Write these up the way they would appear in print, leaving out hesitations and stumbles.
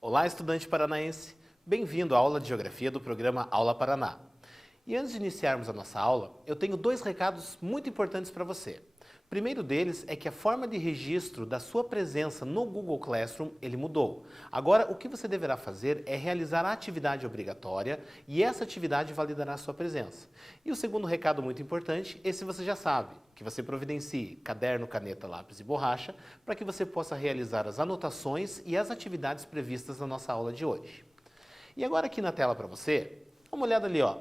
Olá, estudante paranaense! Bem-vindo à aula de Geografia do programa Aula Paraná. E antes de iniciarmos a nossa aula, eu tenho dois recados muito importantes para você. O primeiro deles é que a forma de registro da sua presença no Google Classroom, ele mudou. Agora, o que você deverá fazer é realizar a atividade obrigatória e essa atividade validará a sua presença. E o segundo recado muito importante, esse você já sabe, que você providencie caderno, caneta, lápis e borracha para que você possa realizar as anotações e as atividades previstas na nossa aula de hoje. E agora aqui na tela para você, dá uma olhada ali, ó,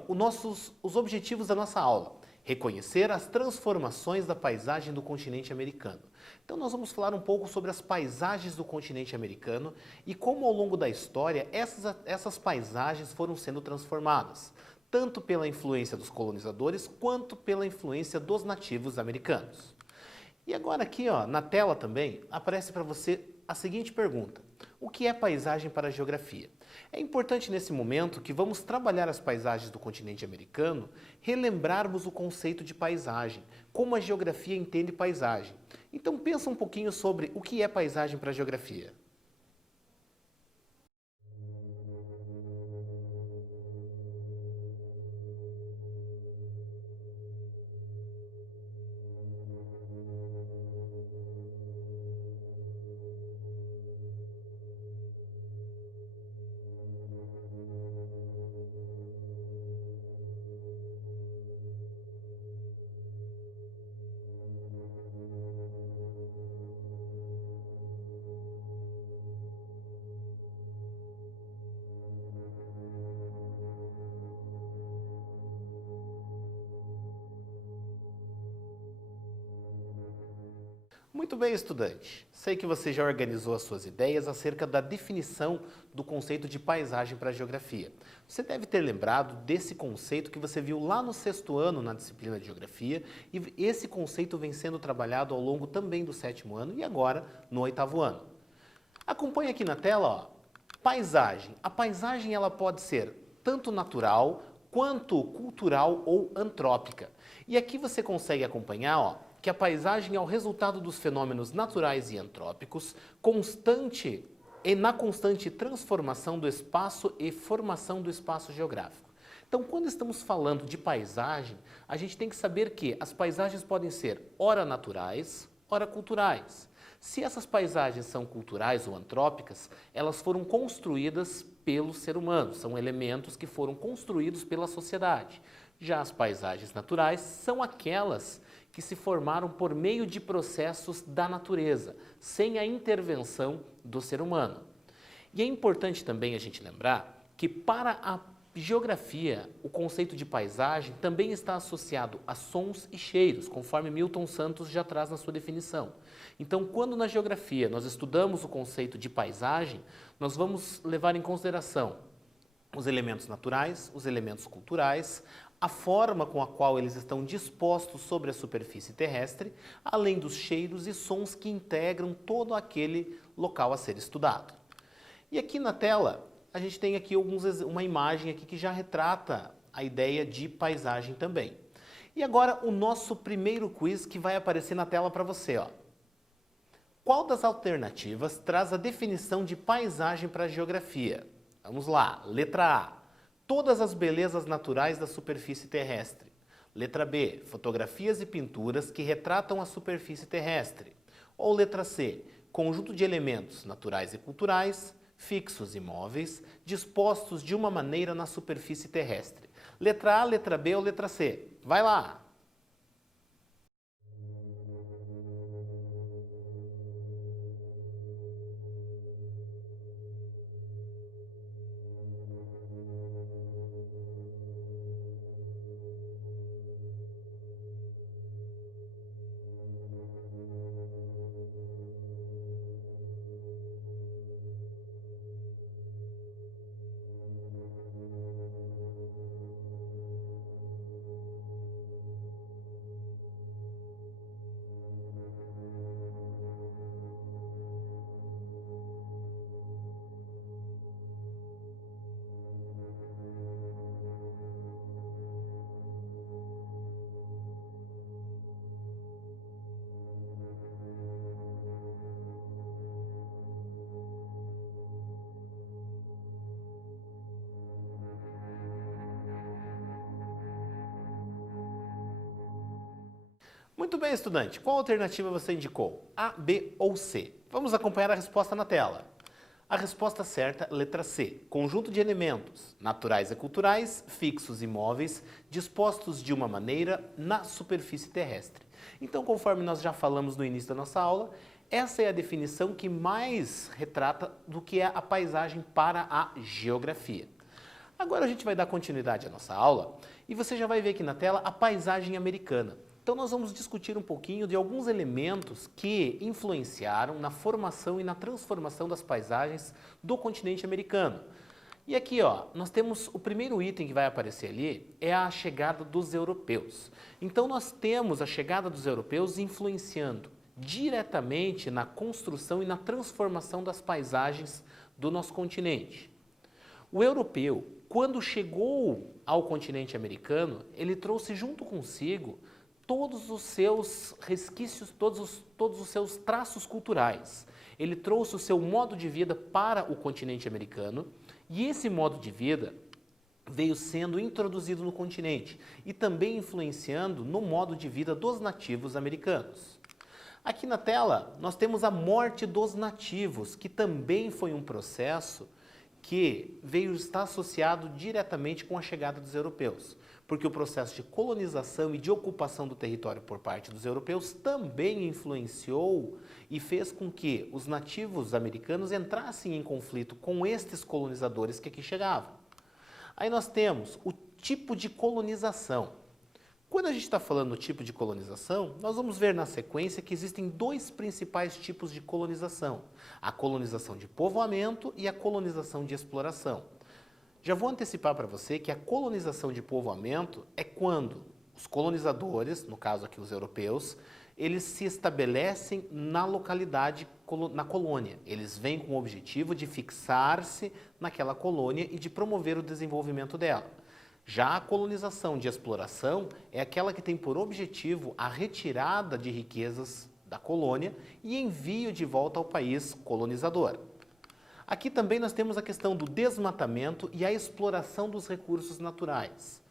os objetivos da nossa aula. Reconhecer as transformações da paisagem do continente americano. Então nós vamos falar um pouco sobre as paisagens do continente americano e como ao longo da história essas paisagens foram sendo transformadas, tanto pela influência dos colonizadores quanto pela influência dos nativos americanos. E agora aqui, ó, na tela também aparece para você a seguinte pergunta: o que é paisagem para a geografia? É importante nesse momento que vamos trabalhar as paisagens do continente americano, relembrarmos o conceito de paisagem, como a geografia entende paisagem. Então pensa um pouquinho sobre o que é paisagem para a geografia. Muito bem, estudante. Sei que você já organizou as suas ideias acerca da definição do conceito de paisagem para a geografia. Você deve ter lembrado desse conceito que você viu lá no sexto ano na disciplina de geografia e esse conceito vem sendo trabalhado ao longo também do sétimo ano e agora no oitavo ano. Acompanhe aqui na tela, ó, paisagem. A paisagem ela pode ser tanto natural quanto cultural ou antrópica. E aqui você consegue acompanhar, ó, que a paisagem é o resultado dos fenômenos naturais e antrópicos, na constante transformação do espaço e formação do espaço geográfico. Então, quando estamos falando de paisagem, a gente tem que saber que as paisagens podem ser ora naturais, ora culturais. Se essas paisagens são culturais ou antrópicas, elas foram construídas pelo ser humano, são elementos que foram construídos pela sociedade. Já as paisagens naturais são aquelas que se formaram por meio de processos da natureza, sem a intervenção do ser humano. E é importante também a gente lembrar que para a geografia, o conceito de paisagem também está associado a sons e cheiros, conforme Milton Santos já traz na sua definição. Então, quando na geografia nós estudamos o conceito de paisagem, nós vamos levar em consideração os elementos naturais, os elementos culturais, a forma com a qual eles estão dispostos sobre a superfície terrestre, além dos cheiros e sons que integram todo aquele local a ser estudado. E aqui na tela, a gente tem aqui uma imagem aqui que já retrata a ideia de paisagem também. E agora o nosso primeiro quiz que vai aparecer na tela para você, ó. Qual das alternativas traz a definição de paisagem para a geografia? Vamos lá, letra A. Todas as belezas naturais da superfície terrestre. Letra B. Fotografias e pinturas que retratam a superfície terrestre. Ou letra C. Conjunto de elementos naturais e culturais, fixos e móveis, dispostos de uma maneira na superfície terrestre. Letra A, letra B ou letra C? Vai lá! Muito bem, estudante. Qual alternativa você indicou? A, B ou C? Vamos acompanhar a resposta na tela. A resposta certa, letra C. Conjunto de elementos naturais e culturais, fixos e móveis, dispostos de uma maneira na superfície terrestre. Então, conforme nós já falamos no início da nossa aula, essa é a definição que mais retrata do que é a paisagem para a geografia. Agora a gente vai dar continuidade à nossa aula e você já vai ver aqui na tela a paisagem americana. Então nós vamos discutir um pouquinho de alguns elementos que influenciaram na formação e na transformação das paisagens do continente americano. E aqui, ó, nós temos o primeiro item que vai aparecer ali, é a chegada dos europeus. Então nós temos a chegada dos europeus influenciando diretamente na construção e na transformação das paisagens do nosso continente. O europeu, quando chegou ao continente americano, ele trouxe junto consigo todos os seus resquícios, todos os seus traços culturais. Ele trouxe o seu modo de vida para o continente americano e esse modo de vida veio sendo introduzido no continente e também influenciando no modo de vida dos nativos americanos. Aqui na tela nós temos a morte dos nativos, que também foi um processo que veio estar associado diretamente com a chegada dos europeus, porque o processo de colonização e de ocupação do território por parte dos europeus também influenciou e fez com que os nativos americanos entrassem em conflito com estes colonizadores que aqui chegavam. Aí nós temos o tipo de colonização. Quando a gente está falando do tipo de colonização, nós vamos ver na sequência que existem dois principais tipos de colonização: a colonização de povoamento e a colonização de exploração. Já vou antecipar para você que a colonização de povoamento é quando os colonizadores, no caso aqui os europeus, eles se estabelecem na localidade, na colônia. Eles vêm com o objetivo de fixar-se naquela colônia e de promover o desenvolvimento dela. Já a colonização de exploração é aquela que tem por objetivo a retirada de riquezas da colônia e envio de volta ao país colonizador. Aqui também nós temos a questão do desmatamento e a exploração dos recursos naturais.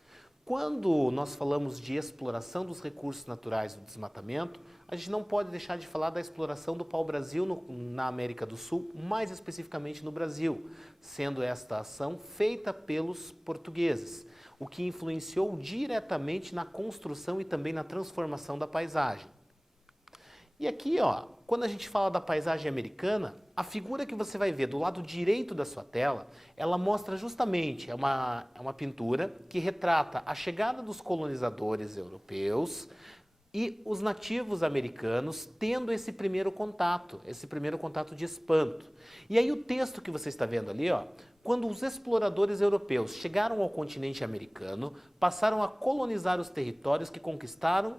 Quando nós falamos de exploração dos recursos naturais do desmatamento, a gente não pode deixar de falar da exploração do pau-brasil na América do Sul, mais especificamente no Brasil, sendo esta ação feita pelos portugueses, o que influenciou diretamente na construção e também na transformação da paisagem. E aqui, ó, quando a gente fala da paisagem americana, a figura que você vai ver do lado direito da sua tela, ela mostra justamente, é uma pintura que retrata a chegada dos colonizadores europeus e os nativos americanos tendo esse primeiro contato de espanto. E aí o texto que você está vendo ali, ó, quando os exploradores europeus chegaram ao continente americano, passaram a colonizar os territórios que conquistaram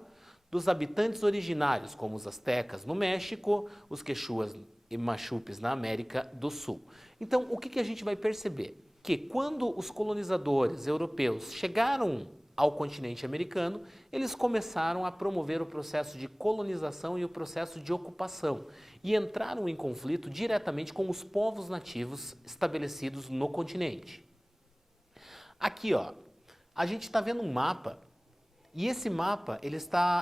dos habitantes originários, como os astecas no México, os quechuas e machupes na América do Sul. Então, o que a gente vai perceber? Que quando os colonizadores europeus chegaram ao continente americano, eles começaram a promover o processo de colonização e o processo de ocupação e entraram em conflito diretamente com os povos nativos estabelecidos no continente. Aqui, ó, a gente está vendo um mapa. E esse mapa,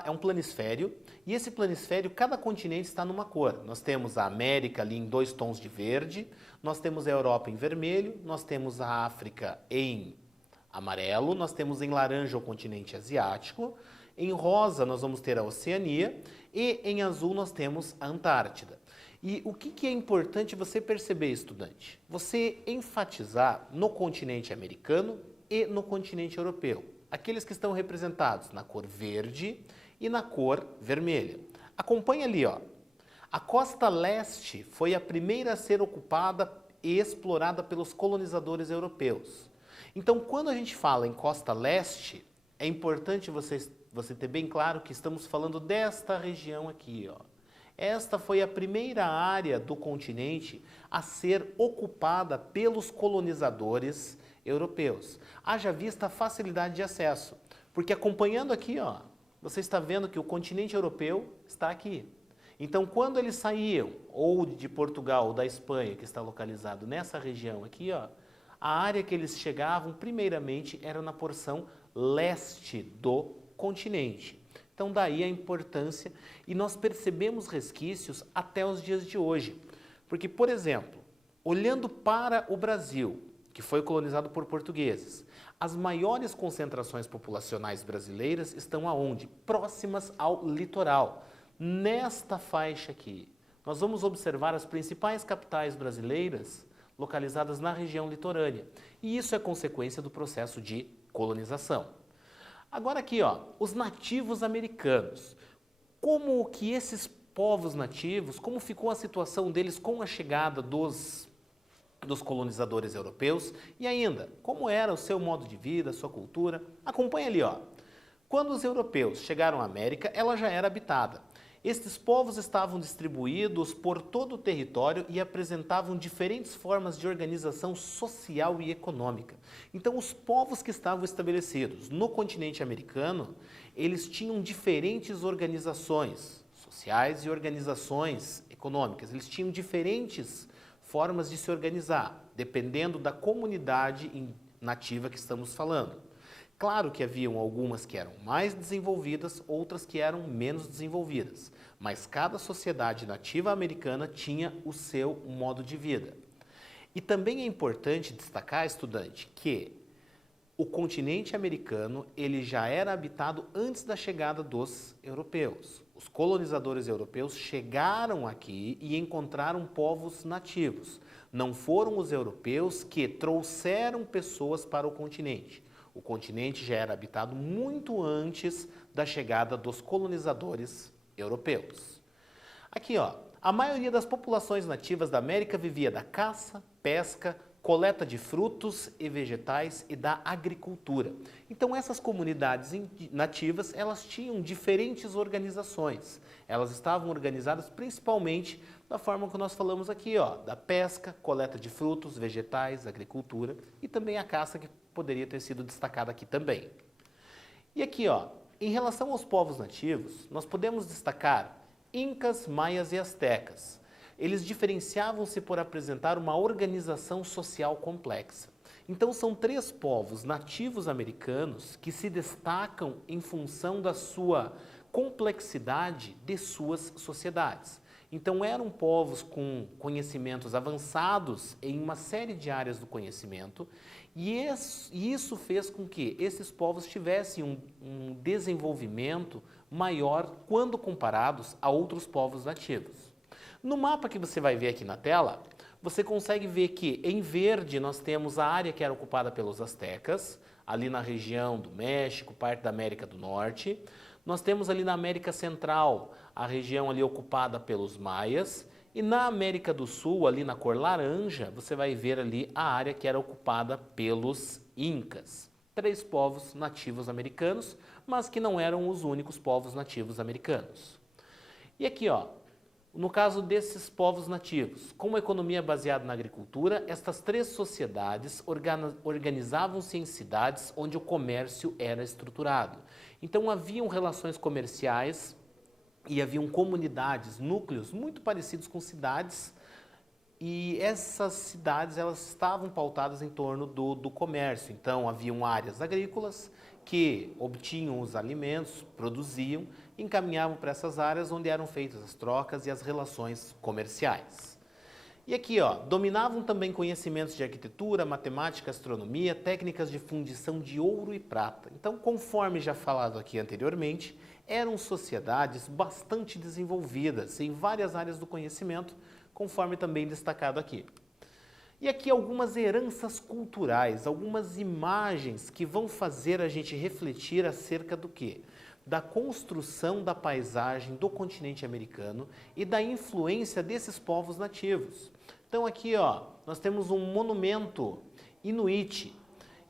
é um planisfério, e esse planisfério, cada continente está numa cor. Nós temos a América ali em 2 tons de verde, nós temos a Europa em vermelho, nós temos a África em amarelo, nós temos em laranja o continente asiático, em rosa nós vamos ter a Oceania e em azul nós temos a Antártida. E o que é importante você perceber, estudante? Você enfatizar no continente americano e no continente europeu. Aqueles que estão representados na cor verde e na cor vermelha. Acompanhe ali, ó. A costa leste foi a primeira a ser ocupada e explorada pelos colonizadores europeus. Então, quando a gente fala em costa leste, é importante você ter bem claro que estamos falando desta região aqui, ó. Esta foi a primeira área do continente a ser ocupada pelos colonizadores europeus. Haja vista a facilidade de acesso, porque acompanhando aqui, ó, você está vendo que o continente europeu está aqui. Então, quando eles saíam, ou de Portugal ou da Espanha, que está localizado nessa região aqui, ó, a área que eles chegavam, primeiramente, era na porção leste do continente. Então daí a importância e nós percebemos resquícios até os dias de hoje. Porque, por exemplo, olhando para o Brasil, que foi colonizado por portugueses, as maiores concentrações populacionais brasileiras estão aonde? Próximas ao litoral. Nesta faixa aqui, nós vamos observar as principais capitais brasileiras localizadas na região litorânea. E isso é consequência do processo de colonização. Agora aqui, ó, os nativos americanos. Como que esses povos nativos, como ficou a situação deles com a chegada dos colonizadores europeus e ainda, como era o seu modo de vida, a sua cultura? Acompanha ali, ó. Quando os europeus chegaram à América, ela já era habitada. Estes povos estavam distribuídos por todo o território e apresentavam diferentes formas de organização social e econômica. Então, os povos que estavam estabelecidos no continente americano, eles tinham diferentes organizações sociais e organizações econômicas. Eles tinham diferentes formas de se organizar, dependendo da comunidade nativa que estamos falando. Claro que haviam algumas que eram mais desenvolvidas, outras que eram menos desenvolvidas, mas cada sociedade nativa americana tinha o seu modo de vida. E também é importante destacar, estudante, que o continente americano ele já era habitado antes da chegada dos europeus. Os colonizadores europeus chegaram aqui e encontraram povos nativos. Não foram os europeus que trouxeram pessoas para o continente. O continente já era habitado muito antes da chegada dos colonizadores europeus. Aqui, ó, a maioria das populações nativas da América vivia da caça, pesca, coleta de frutos e vegetais e da agricultura. Então essas comunidades nativas, elas tinham diferentes organizações. Elas estavam organizadas principalmente da forma que nós falamos aqui, ó, da pesca, coleta de frutos, vegetais, agricultura e também a caça que poderia ter sido destacada aqui também. E aqui, ó, em relação aos povos nativos, nós podemos destacar incas, maias e astecas. Eles diferenciavam-se por apresentar uma organização social complexa. Então são três povos nativos americanos que se destacam em função da sua complexidade de suas sociedades. Então eram povos com conhecimentos avançados em uma série de áreas do conhecimento e isso fez com que esses povos tivessem um desenvolvimento maior quando comparados a outros povos nativos. No mapa que você vai ver aqui na tela, você consegue ver que em verde nós temos a área que era ocupada pelos astecas, ali na região do México, parte da América do Norte. Nós temos ali na América Central a região ali ocupada pelos maias e na América do Sul, ali na cor laranja, você vai ver ali a área que era ocupada pelos incas. Três povos nativos americanos, mas que não eram os únicos povos nativos americanos. E aqui, ó, no caso desses povos nativos, com uma economia baseada na agricultura, estas três sociedades organizavam-se em cidades onde o comércio era estruturado. Então haviam relações comerciais e haviam comunidades, núcleos muito parecidos com cidades, e essas cidades elas estavam pautadas em torno do comércio. Então haviam áreas agrícolas que obtinham os alimentos, produziam e encaminhavam para essas áreas onde eram feitas as trocas e as relações comerciais. E aqui, ó, dominavam também conhecimentos de arquitetura, matemática, astronomia, técnicas de fundição de ouro e prata. Então, conforme já falado aqui anteriormente, eram sociedades bastante desenvolvidas em várias áreas do conhecimento, conforme também destacado aqui. E aqui algumas heranças culturais, algumas imagens que vão fazer a gente refletir acerca do quê? Da construção da paisagem do continente americano e da influência desses povos nativos. Então aqui, ó, nós temos um monumento inuit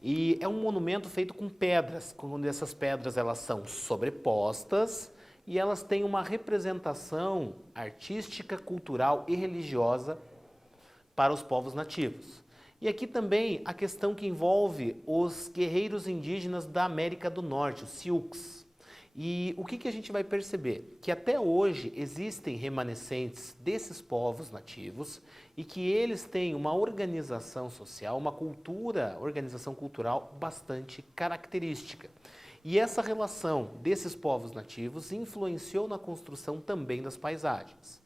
e é um monumento feito com pedras, quando essas pedras elas são sobrepostas e elas têm uma representação artística, cultural e religiosa para os povos nativos. E aqui também a questão que envolve os guerreiros indígenas da América do Norte, os Sioux. E o que a gente vai perceber? Que até hoje existem remanescentes desses povos nativos e que eles têm uma organização social, uma cultura, organização cultural bastante característica. E essa relação desses povos nativos influenciou na construção também das paisagens.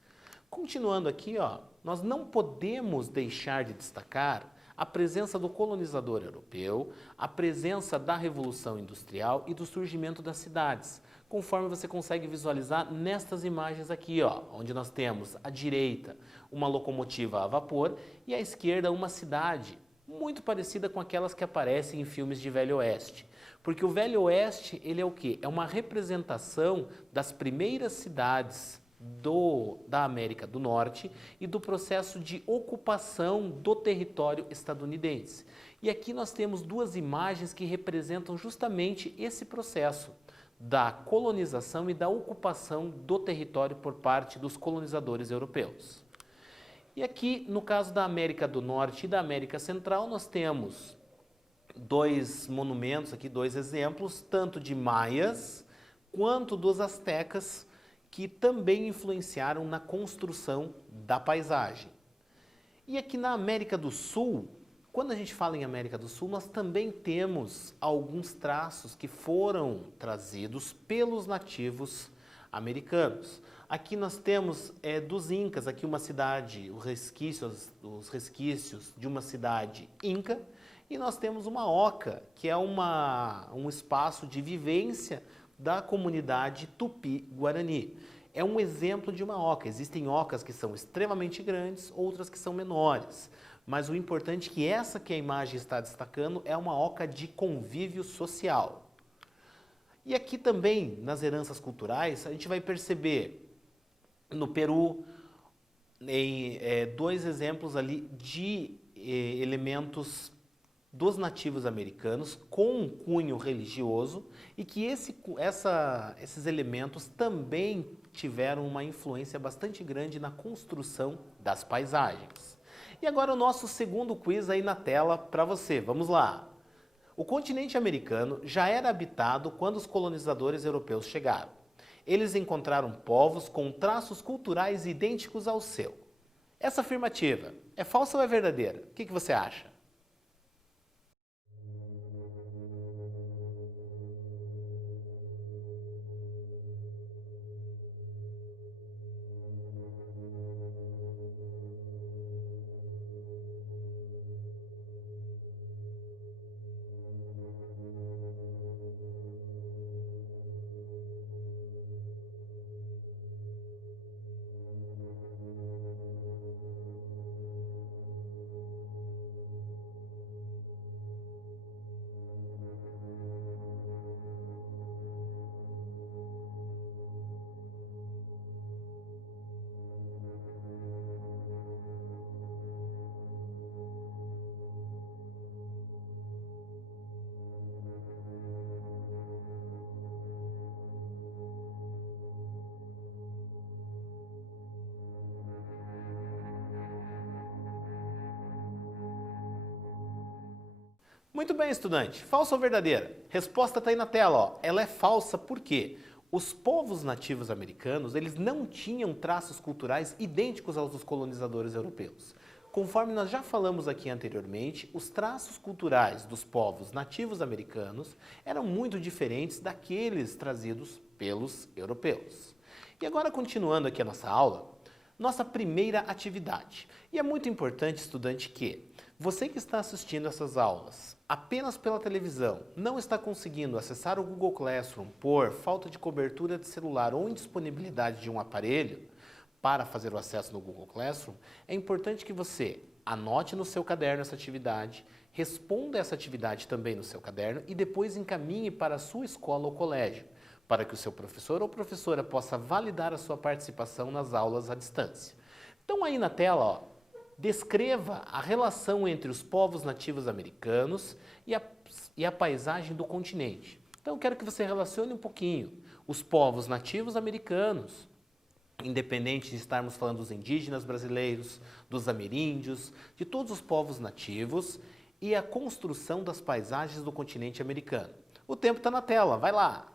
Continuando aqui, ó, nós não podemos deixar de destacar a presença do colonizador europeu, a presença da Revolução Industrial e do surgimento das cidades, conforme você consegue visualizar nestas imagens aqui, ó, onde nós temos à direita uma locomotiva a vapor e à esquerda uma cidade muito parecida com aquelas que aparecem em filmes de Velho Oeste. Porque o Velho Oeste, ele é o quê? É uma representação das primeiras cidades da América do Norte e do processo de ocupação do território estadunidense. E aqui nós temos duas imagens que representam justamente esse processo da colonização e da ocupação do território por parte dos colonizadores europeus. E aqui, no caso da América do Norte e da América Central, nós temos dois monumentos aqui, dois exemplos, tanto de maias quanto dos astecas, que também influenciaram na construção da paisagem. E aqui na América do Sul, quando a gente fala em América do Sul, nós também temos alguns traços que foram trazidos pelos nativos americanos. Aqui nós temos dos Incas, aqui uma cidade, os resquícios de uma cidade inca, e nós temos uma oca, que é um espaço de vivência da comunidade Tupi-Guarani. É um exemplo de uma oca. Existem ocas que são extremamente grandes, outras que são menores. Mas o importante é que essa que a imagem está destacando é uma oca de convívio social. E aqui também, nas heranças culturais, a gente vai perceber no Peru dois exemplos ali de elementos dos nativos americanos com um cunho religioso e que esses elementos também tiveram uma influência bastante grande na construção das paisagens. E agora o nosso segundo quiz aí na tela para você. Vamos lá. O continente americano já era habitado quando os colonizadores europeus chegaram. Eles encontraram povos com traços culturais idênticos ao seu. Essa afirmativa é falsa ou é verdadeira? O que você acha? Muito bem, estudante. Falsa ou verdadeira? Resposta está aí na tela, ó. Ela é falsa porque os povos nativos americanos, eles não tinham traços culturais idênticos aos dos colonizadores europeus. Conforme nós já falamos aqui anteriormente, os traços culturais dos povos nativos americanos eram muito diferentes daqueles trazidos pelos europeus. E agora, continuando aqui a nossa aula, nossa primeira atividade. E é muito importante, estudante, que você que está assistindo essas aulas apenas pela televisão, não está conseguindo acessar o Google Classroom por falta de cobertura de celular ou indisponibilidade de um aparelho para fazer o acesso no Google Classroom, é importante que você anote no seu caderno essa atividade, responda essa atividade também no seu caderno e depois encaminhe para a sua escola ou colégio, para que o seu professor ou professora possa validar a sua participação nas aulas à distância. Então aí na tela, ó, descreva a relação entre os povos nativos americanos e a paisagem do continente. Então eu quero que você relacione um pouquinho os povos nativos americanos, independente de estarmos falando dos indígenas brasileiros, dos ameríndios, de todos os povos nativos e a construção das paisagens do continente americano. O tempo está na tela, vai lá!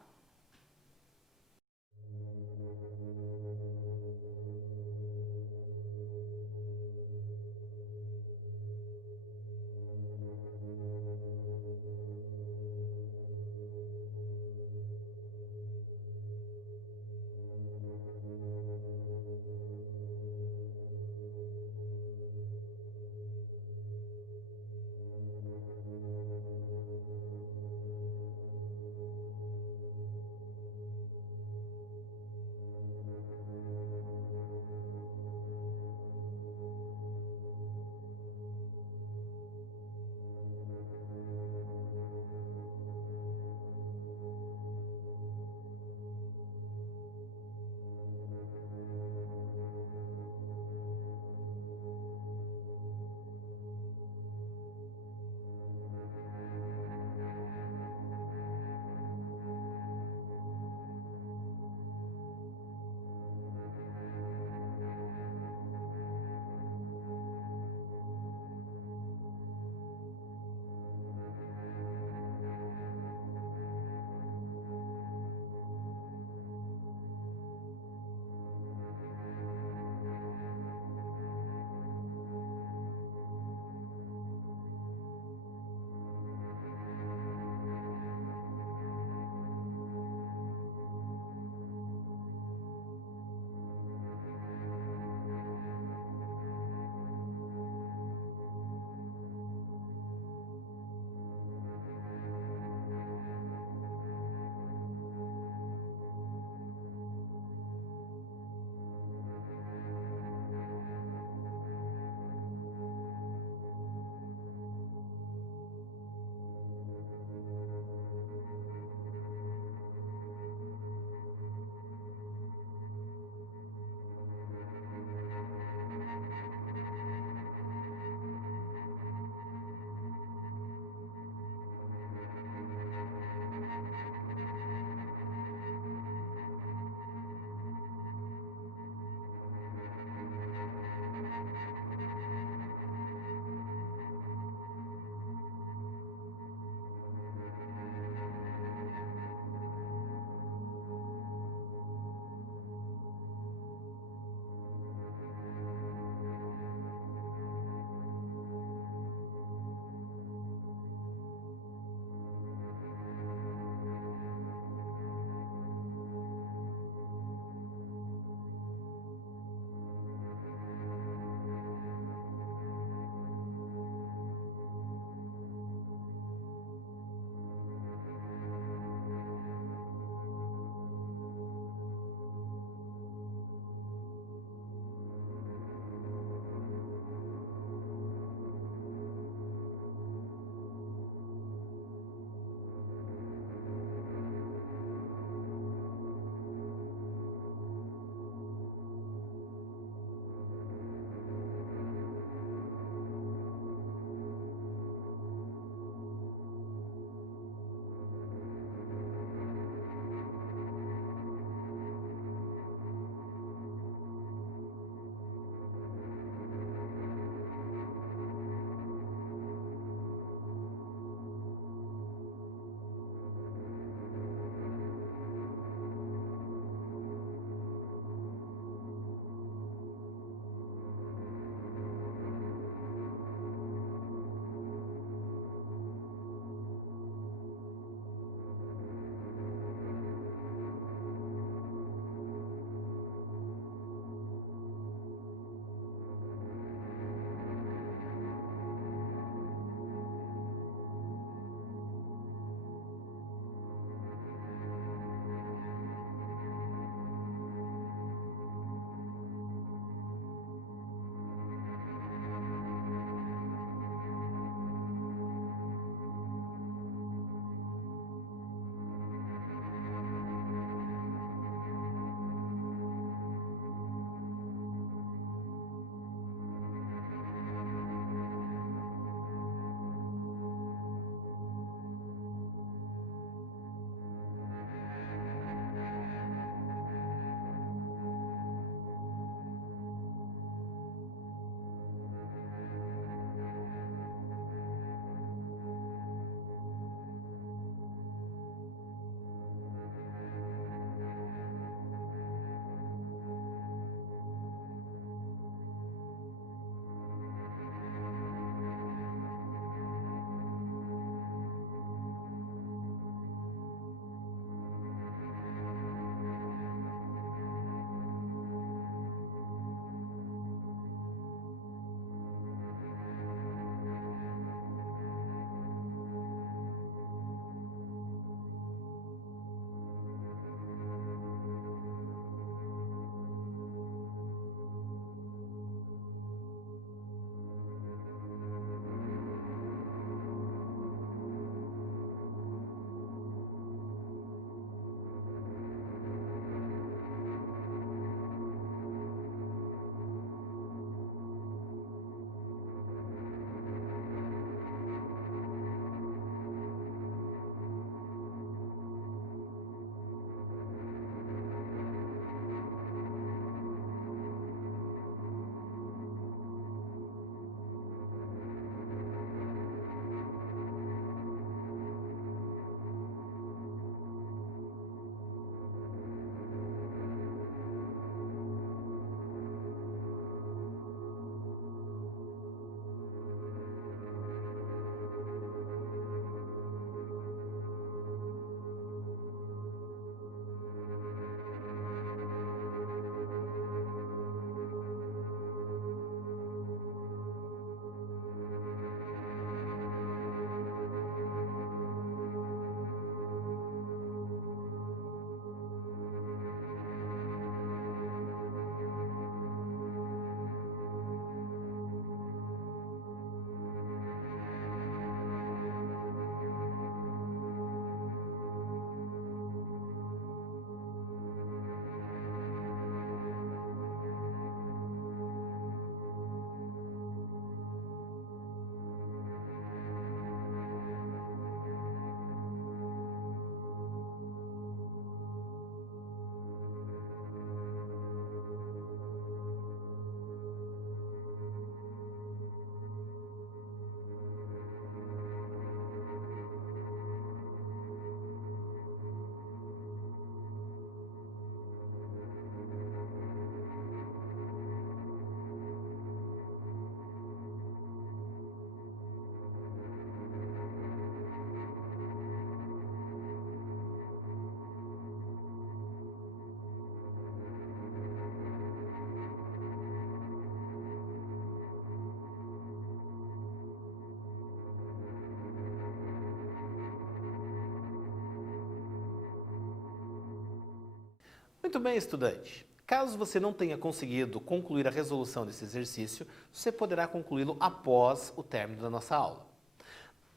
Muito bem, estudante. Caso você não tenha conseguido concluir a resolução desse exercício, você poderá concluí-lo após o término da nossa aula.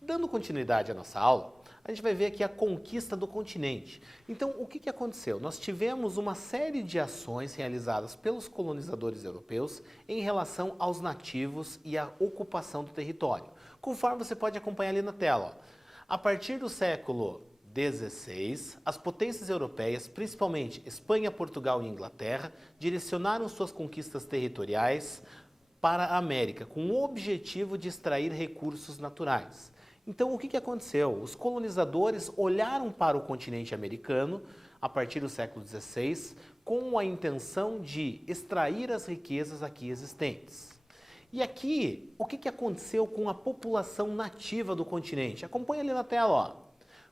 Dando continuidade à nossa aula, a gente vai ver aqui a conquista do continente. Então, o que aconteceu? Nós tivemos uma série de ações realizadas pelos colonizadores europeus em relação aos nativos e à ocupação do território, conforme você pode acompanhar ali na tela. Ó. A partir do século XVI, as potências europeias, principalmente Espanha, Portugal e Inglaterra, direcionaram suas conquistas territoriais para a América, com o objetivo de extrair recursos naturais. Então, o que aconteceu? Os colonizadores olharam para o continente americano, a partir do século XVI, com a intenção de extrair as riquezas aqui existentes. E aqui, o que aconteceu com a população nativa do continente? Acompanhe ali na tela, ó.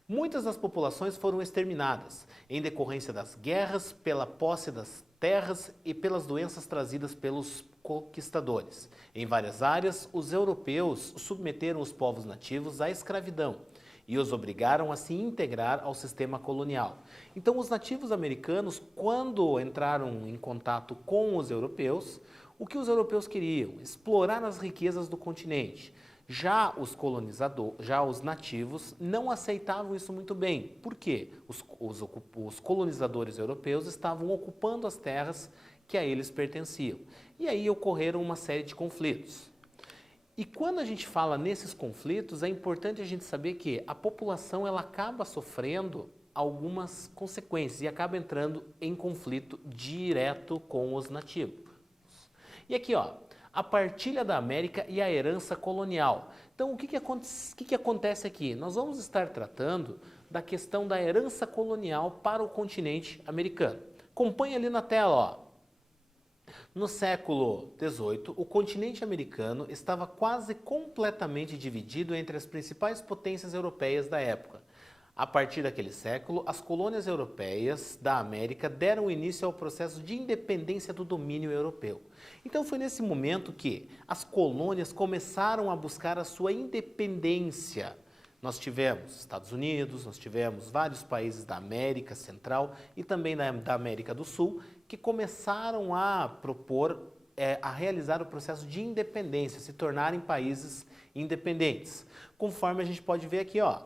Muitas das populações foram exterminadas, em decorrência das guerras, pela posse das terras e pelas doenças trazidas pelos conquistadores. Em várias áreas, os europeus submeteram os povos nativos à escravidão e os obrigaram a se integrar ao sistema colonial. Então, os nativos americanos, quando entraram em contato com os europeus, o que os europeus queriam? Explorar as riquezas do continente. Já os nativos não aceitavam isso muito bem. Por quê? Os colonizadores europeus estavam ocupando as terras que a eles pertenciam. E aí ocorreram uma série de conflitos. E quando a gente fala nesses conflitos, é importante a gente saber que a população ela acaba sofrendo algumas consequências e acaba entrando em conflito direto com os nativos. E aqui, ó, a partilha da América e a herança colonial. Então, o que acontece aqui? Nós vamos estar tratando da questão da herança colonial para o continente americano. Acompanhe ali na tela, ó. No século XVIII, o continente americano estava quase completamente dividido entre as principais potências europeias da época. A partir daquele século, as colônias europeias da América deram início ao processo de independência do domínio europeu. Então foi nesse momento que as colônias começaram a buscar a sua independência. Nós tivemos Estados Unidos, nós tivemos vários países da América Central e também da América do Sul que começaram a a realizar o processo de independência, se tornarem países independentes. Conforme a gente pode ver aqui, ó.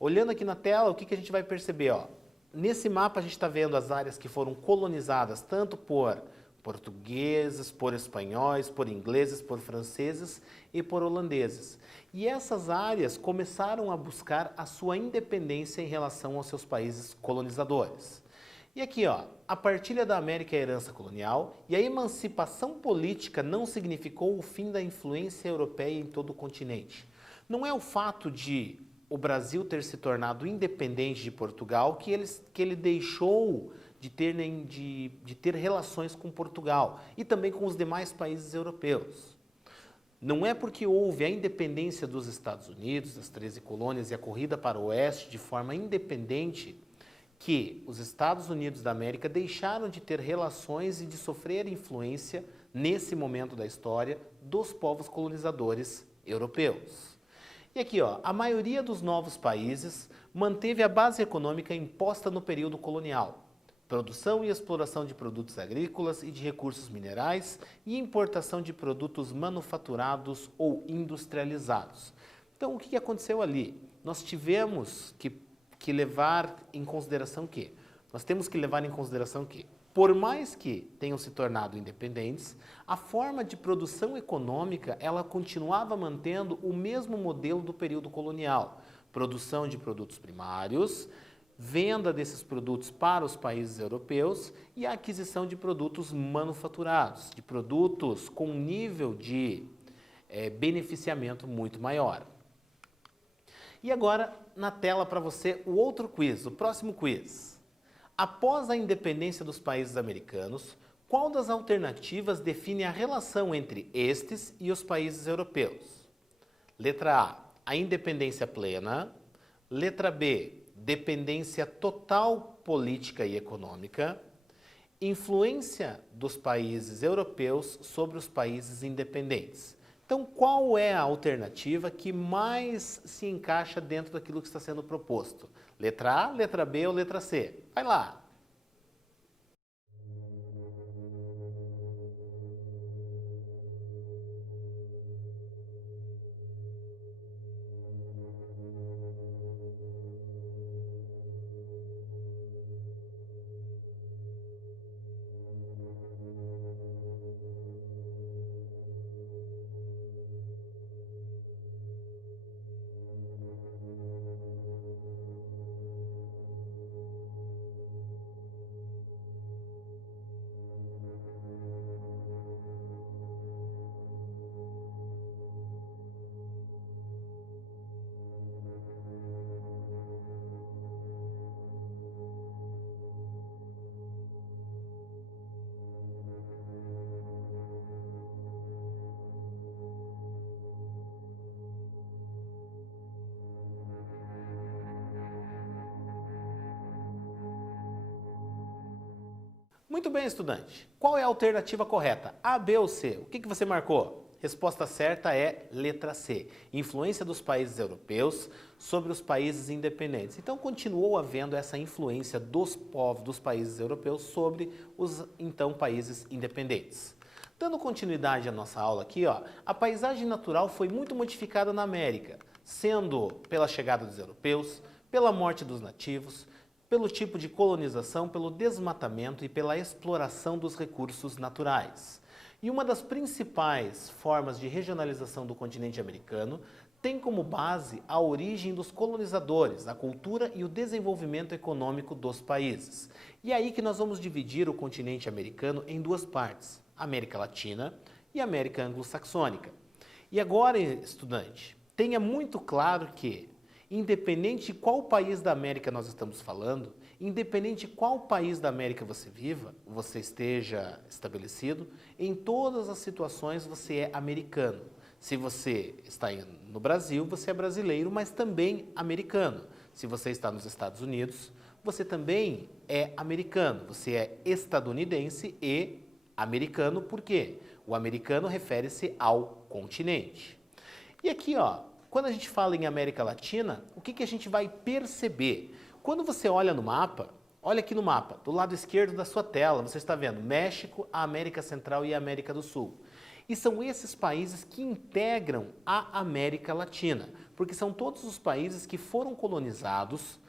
Olhando aqui na tela, o que a gente vai perceber? Ó? Nesse mapa a gente está vendo as áreas que foram colonizadas tanto por portugueses, por espanhóis, por ingleses, por franceses e por holandeses. E essas áreas começaram a buscar a sua independência em relação aos seus países colonizadores. E aqui, ó, a partilha da América é a herança colonial e a emancipação política não significou o fim da influência europeia em todo o continente. Não é o fato de o Brasil ter se tornado independente de Portugal que ele deixou de ter relações com Portugal e também com os demais países europeus. Não é porque houve a independência dos Estados Unidos, das 13 colônias e a corrida para o oeste de forma independente que os Estados Unidos da América deixaram de ter relações e de sofrer influência nesse momento da história dos povos colonizadores europeus. E aqui, ó, a maioria dos novos países manteve a base econômica imposta no período colonial. Produção e exploração de produtos agrícolas e de recursos minerais e importação de produtos manufaturados ou industrializados. Então, o que aconteceu ali? Nós tivemos que levar em consideração que? Nós temos que levar em consideração que, por mais que tenham se tornado independentes, a forma de produção econômica ela continuava mantendo o mesmo modelo do período colonial. Produção de produtos primários, venda desses produtos para os países europeus e a aquisição de produtos manufaturados, de produtos com um nível de beneficiamento muito maior. E agora, na tela para você, o outro quiz, o próximo quiz. Após a independência dos países americanos, qual das alternativas define a relação entre estes e os países europeus? Letra A independência plena. Letra B, dependência total política e econômica. Influência dos países europeus sobre os países independentes. Então, qual é a alternativa que mais se encaixa dentro daquilo que está sendo proposto? Letra A, letra B ou letra C? Vai lá. Muito bem, estudante. Qual é a alternativa correta? A, B ou C? O que você marcou? Resposta certa é letra C. Influência dos países europeus sobre os países independentes. Então, continuou havendo essa influência dos povos dos países europeus sobre os, então, países independentes. Dando continuidade à nossa aula aqui, ó, a paisagem natural foi muito modificada na América, sendo pela chegada dos europeus, pela morte dos nativos, pelo tipo de colonização, pelo desmatamento e pela exploração dos recursos naturais. E uma das principais formas de regionalização do continente americano tem como base a origem dos colonizadores, a cultura e o desenvolvimento econômico dos países. E é aí que nós vamos dividir o continente americano em duas partes, América Latina e América Anglo-Saxônica. E agora, estudante, tenha muito claro que, independente de qual país da América nós estamos falando, independente de qual país da América você viva, você esteja estabelecido, em todas as situações você é americano. Se você está no Brasil, você é brasileiro, mas também americano. Se você está nos Estados Unidos, você também é americano. Você é estadunidense e americano, por quê? O americano refere-se ao continente. E aqui, ó, quando a gente fala em América Latina, o que a gente vai perceber? Quando você olha no mapa, olha aqui no mapa, do lado esquerdo da sua tela, você está vendo México, a América Central e a América do Sul. E são esses países que integram a América Latina, porque são todos os países que foram colonizados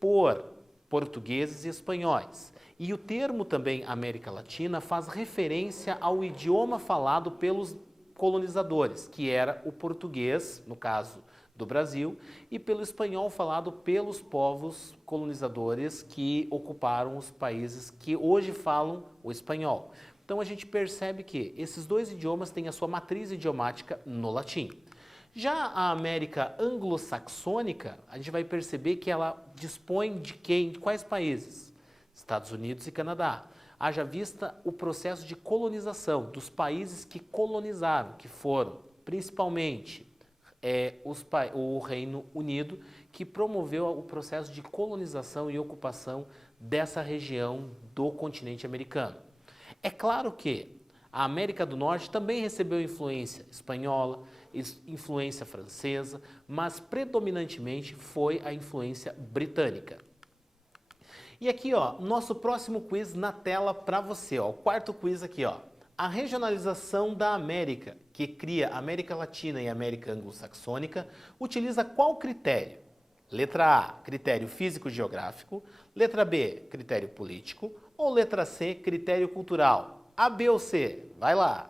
por portugueses e espanhóis. E o termo também América Latina faz referência ao idioma falado pelos colonizadores, que era o português, no caso do Brasil, e pelo espanhol falado pelos povos colonizadores que ocuparam os países que hoje falam o espanhol. Então a gente percebe que esses dois idiomas têm a sua matriz idiomática no latim. Já a América anglo-saxônica, a gente vai perceber que ela dispõe de quem? De quais países? Estados Unidos e Canadá. Haja vista o processo de colonização dos países que colonizaram, que foram principalmente o Reino Unido, que promoveu o processo de colonização e ocupação dessa região do continente americano. É claro que a América do Norte também recebeu influência espanhola, influência francesa, mas predominantemente foi a influência britânica. E aqui, ó, nosso próximo quiz na tela para você, ó, o quarto quiz aqui, ó. A regionalização da América, que cria América Latina e América Anglo-Saxônica, utiliza qual critério? Letra A, critério físico-geográfico. Letra B, critério político. Ou letra C, critério cultural? A, B ou C? Vai lá!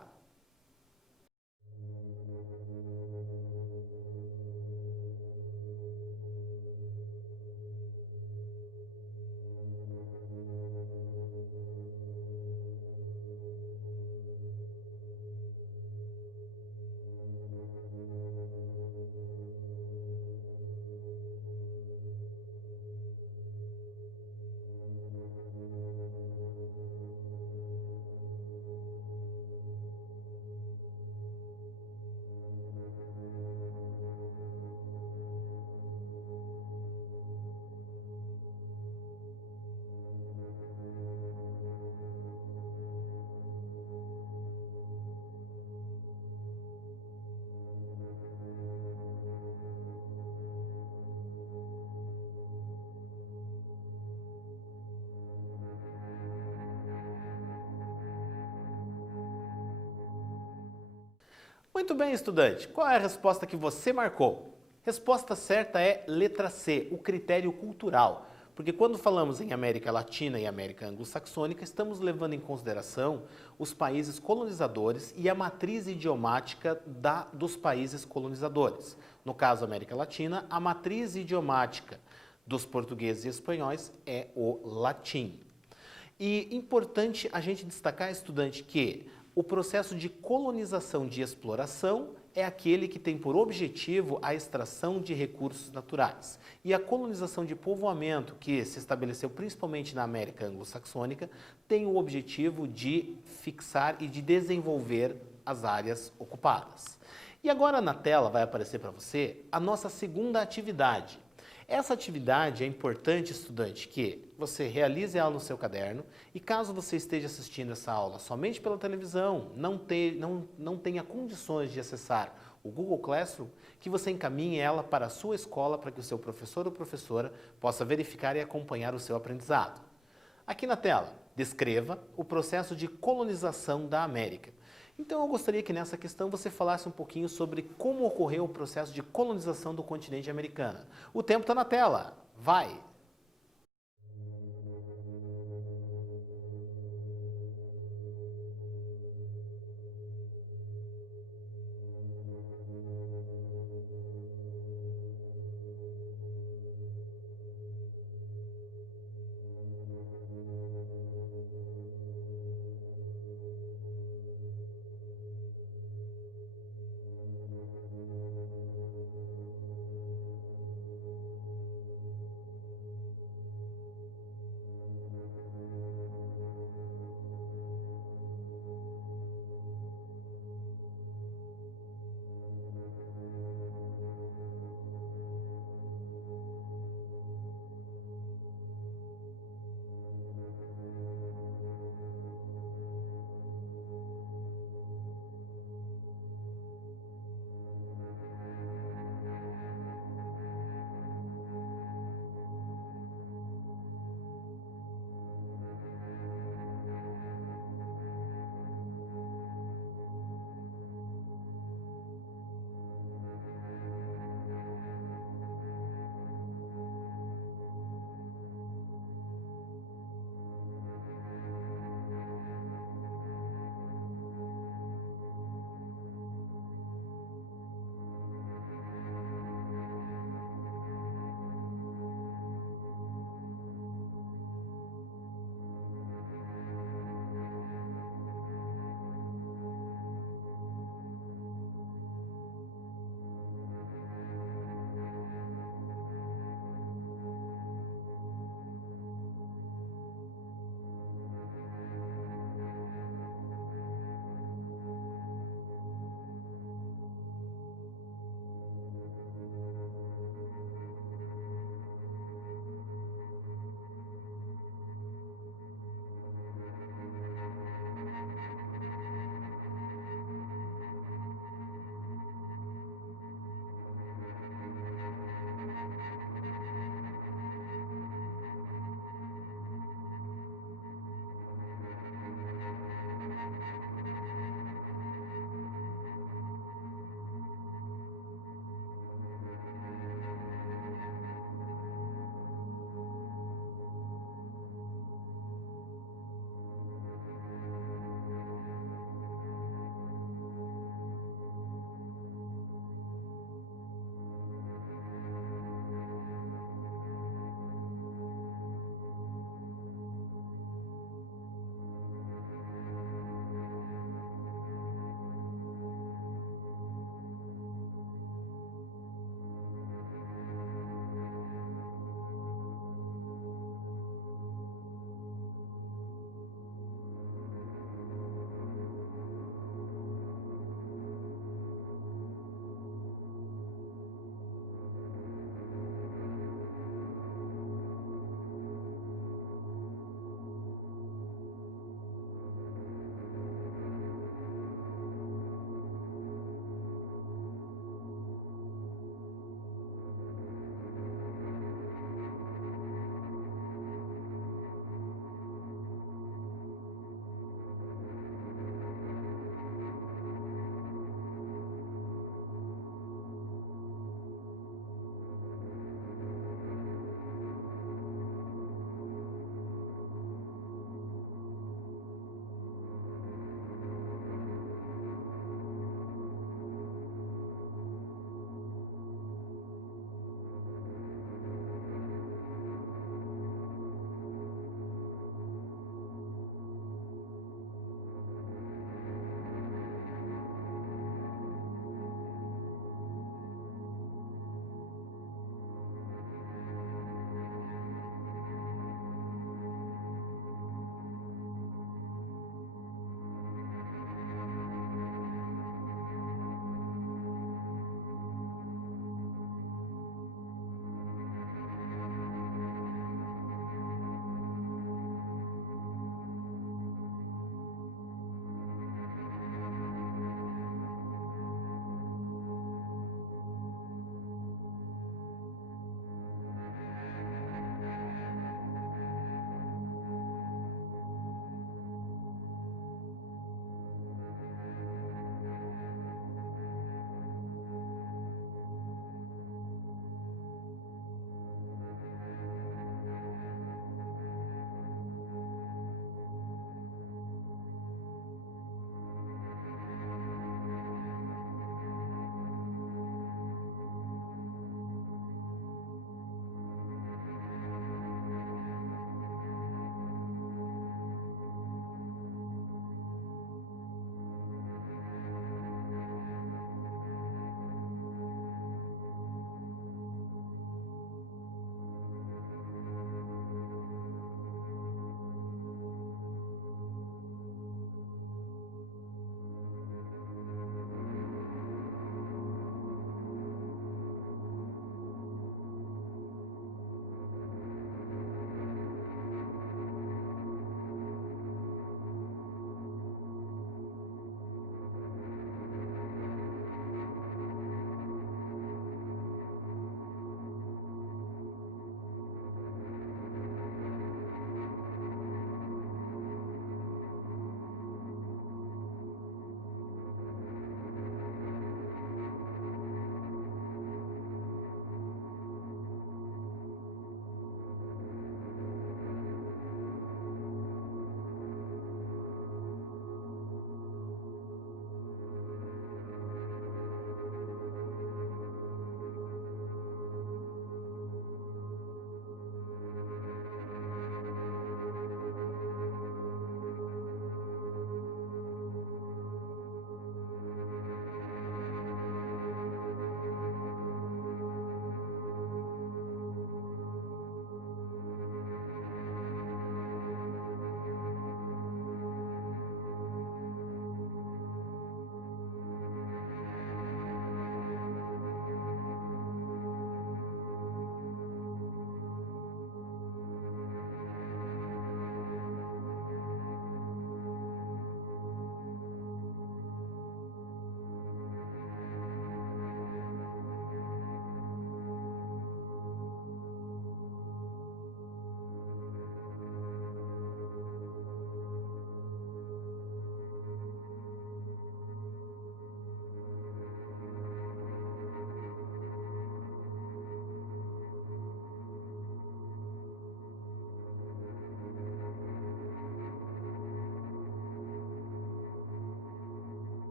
Muito bem, estudante. Qual é a resposta que você marcou? Resposta certa é letra C, o critério cultural. Porque quando falamos em América Latina e América Anglo-Saxônica, estamos levando em consideração os países colonizadores e a matriz idiomática dos países colonizadores. No caso, América Latina, a matriz idiomática dos portugueses e espanhóis é o latim. E importante a gente destacar, estudante, que o processo de colonização de exploração é aquele que tem por objetivo a extração de recursos naturais. E a colonização de povoamento, que se estabeleceu principalmente na América Anglo-Saxônica, tem o objetivo de fixar e de desenvolver as áreas ocupadas. E agora na tela vai aparecer para você a nossa segunda atividade. Essa atividade é importante, estudante, que você realize ela no seu caderno e caso você esteja assistindo essa aula somente pela televisão, não tenha condições de acessar o Google Classroom, que você encaminhe ela para a sua escola para que o seu professor ou professora possa verificar e acompanhar o seu aprendizado. Aqui na tela, descreva o processo de colonização da América. Então eu gostaria que nessa questão você falasse um pouquinho sobre como ocorreu o processo de colonização do continente americano. O tempo está na tela. Vai!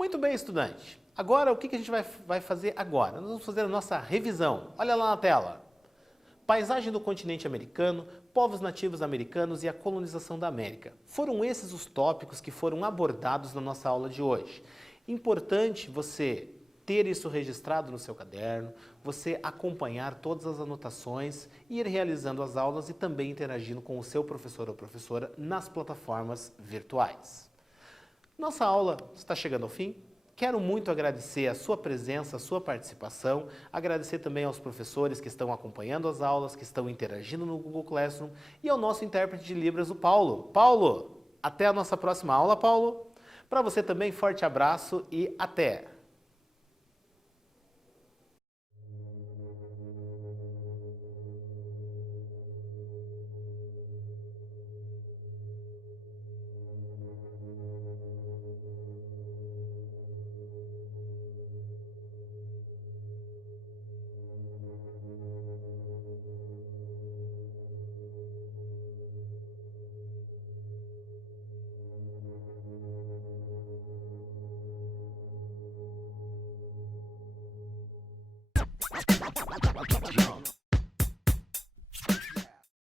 Muito bem, estudante. Agora, o que a gente vai fazer agora? Nós vamos fazer a nossa revisão. Olha lá na tela. Paisagem do continente americano, povos nativos americanos e a colonização da América. Foram esses os tópicos que foram abordados na nossa aula de hoje. Importante você ter isso registrado no seu caderno, você acompanhar todas as anotações, ir realizando as aulas e também interagindo com o seu professor ou professora nas plataformas virtuais. Nossa aula está chegando ao fim. Quero muito agradecer a sua presença, a sua participação, agradecer também aos professores que estão acompanhando as aulas, que estão interagindo no Google Classroom e ao nosso intérprete de Libras, o Paulo. Paulo, até a nossa próxima aula, Paulo. Para você também, forte abraço e até!